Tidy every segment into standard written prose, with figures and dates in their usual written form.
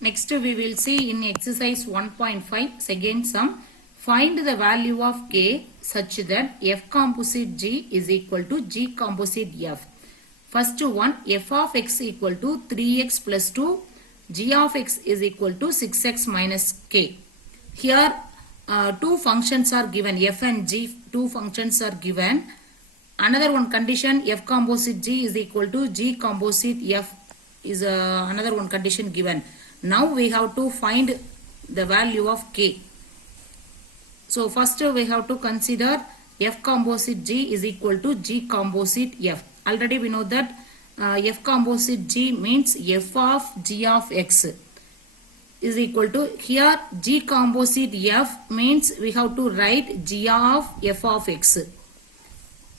Next we will see in exercise 1.5 second sum. Find the value of k such that f composite g is equal to g composite f. First one, f of x equal to 3x plus 2, g of x is equal to 6x minus k. Here two functions are given, f and g, two functions are given. Another one condition, f composite g is equal to g composite f is another one condition given. Now we have to find the value of k. So first we have to consider f composite g is equal to g composite f. Already we know that f composite g means f of g of x is equal to, here g composite f means we have to write g of f of x.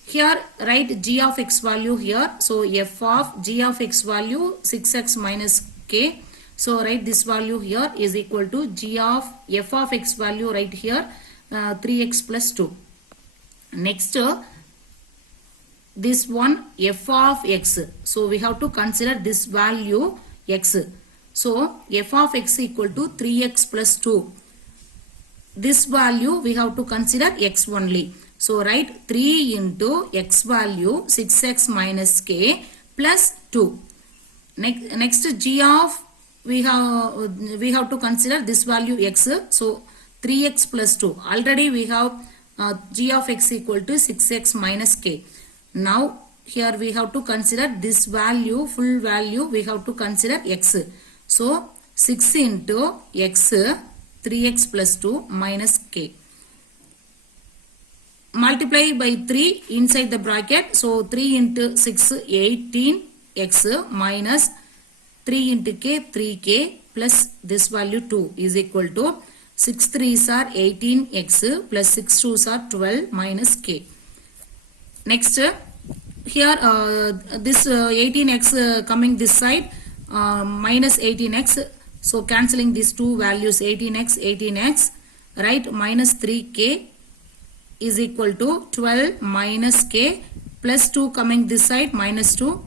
Here write g of x value here. So f of g of x value 6x minus k. So write this value here is equal to g of f of x value right here 3x plus 2. Next this one f of x. So we have to consider this value x. So f of x equal to 3x plus 2. This value we have to consider x only. So write 3 into x value 6x minus k plus 2. Next g of we have to consider this value x. So 3x plus 2. Already we have g of x equal to 6x minus k. Now here we have to consider this value, full value we have to consider x. So 6 into x 3x plus 2 minus k. Multiply by 3 inside the bracket. So 3 into 6 18x minus 3 into k 3k plus this value 2 is equal to 6 3s are 18x plus 6 2s are 12 minus k. Next here this 18x coming this side minus 18x. So cancelling these two values 18x right, minus 3k is equal to 12 minus k plus 2 coming this side minus 2.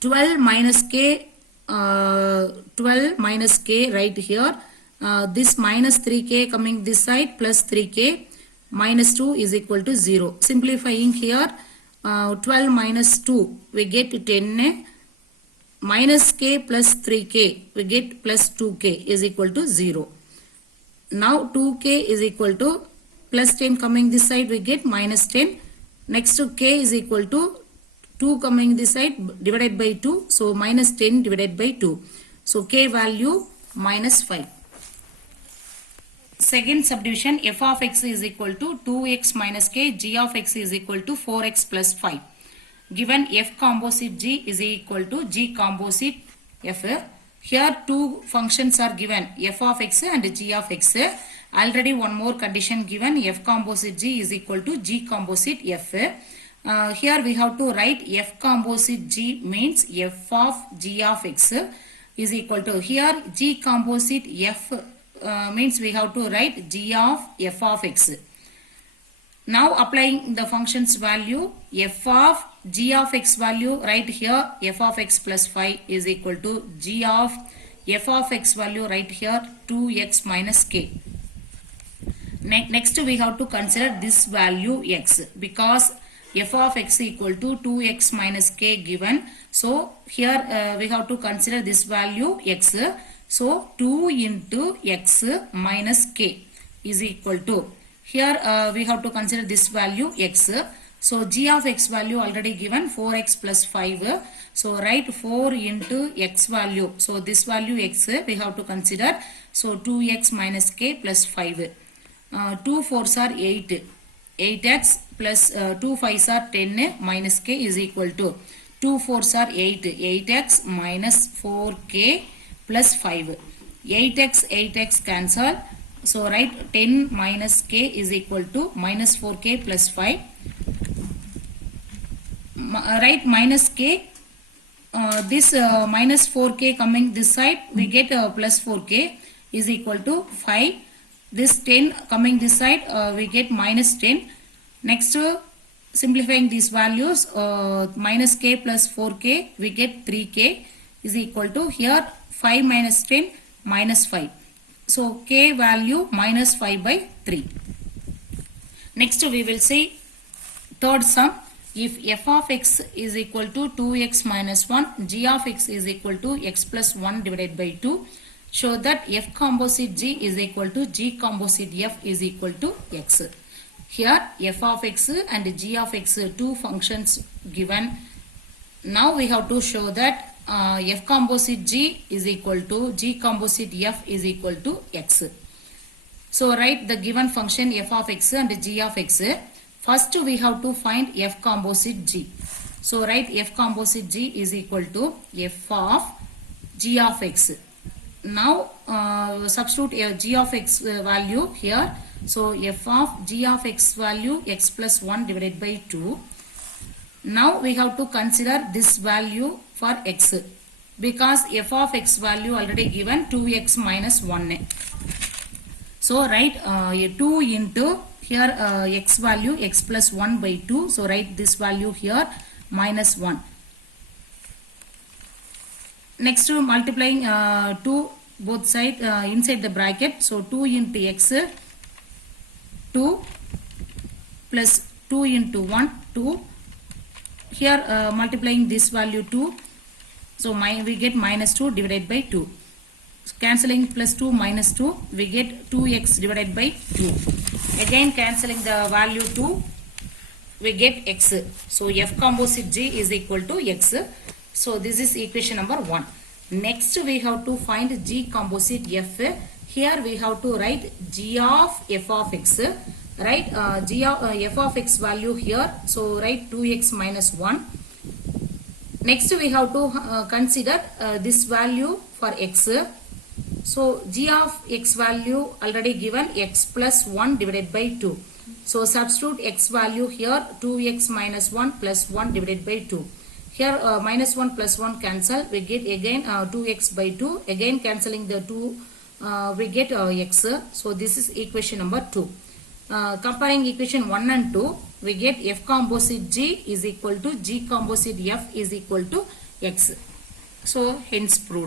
12 minus k right here. This minus 3k coming this side plus 3k minus 2 is equal to 0. Simplifying here 12 minus 2 we get 10 minus k plus 3k we get plus 2k is equal to 0. Now 2k is equal to plus 10 coming this side we get minus 10. Next to k is equal to 2 coming this side divided by 2. So minus 10 divided by 2. So k value minus 5. Second subdivision, f of x is equal to 2x minus k, g of x is equal to 4x plus 5. Given f composite g is equal to g composite f. Here two functions are given, f of x and g of x. Already one more condition given, f composite g is equal to g composite f. Here we have to write f composite g means f of g of x is equal to, here g composite f means we have to write g of f of x. Now applying the function's value, f of g of x value right here f of x plus 5 is equal to g of f of x value right here 2x minus k. Next we have to consider this value x because f of x equal to 2x minus k given. So here we have to consider this value x. So 2 into x minus k is equal to, here we have to consider this value x. So g of x value already given 4x plus 5. So write 4 into x value. So this value x we have to consider. So 2x minus k plus 5. 2 4s are 8. 8x plus 2 5s are 10 minus k is equal to 2 4s are 8. 8x minus 4k plus 5. 8x cancel. So write 10 minus k is equal to minus 4k plus 5. Write minus k. This minus 4k coming this side we get plus 4k is equal to 5. This 10 coming this side we get minus 10. Next simplifying these values minus k plus 4k we get 3k is equal to, here 5 minus 10 minus 5. So k value minus 5 by 3. Next we will see third sum. If f of x is equal to 2x minus 1, g of x is equal to x plus 1 divided by 2, show that f composite g is equal to g composite f is equal to x. Here f of x and g of x, two functions given. Now we have to show that f composite g is equal to g composite f is equal to x. So write the given function f of x and g of x. First we have to find f composite g. So write f composite g is equal to f of g of x. Now substitute g of x value here. So f of g of x value x plus 1 divided by 2. Now we have to consider this value for x, because f of x value already given 2x minus 1. So write 2 into here x value x plus 1 by 2. So write this value here minus 1. Next to multiplying 2 both sides inside the bracket. So 2 into x 2 plus 2 into 1 2. Here multiplying this value 2. So we get minus 2 divided by 2. So cancelling plus 2 minus 2, we get 2x divided by 2. Again cancelling the value 2, we get x. So f composite g is equal to x. So this is equation number 1. Next we have to find g composite f. Here we have to write g of f of x. Right, g of f of x value here. So write 2x minus 1. Next we have to consider this value for x. So g of x value already given x plus 1 divided by 2. So substitute x value here 2x minus 1 plus 1 divided by 2. Here minus 1 plus 1 cancel. We get again 2x by 2. Again cancelling the 2, we get x. So this is equation number 2. Comparing equation 1 and 2, we get f composite g is equal to g composite f is equal to x. So hence proved.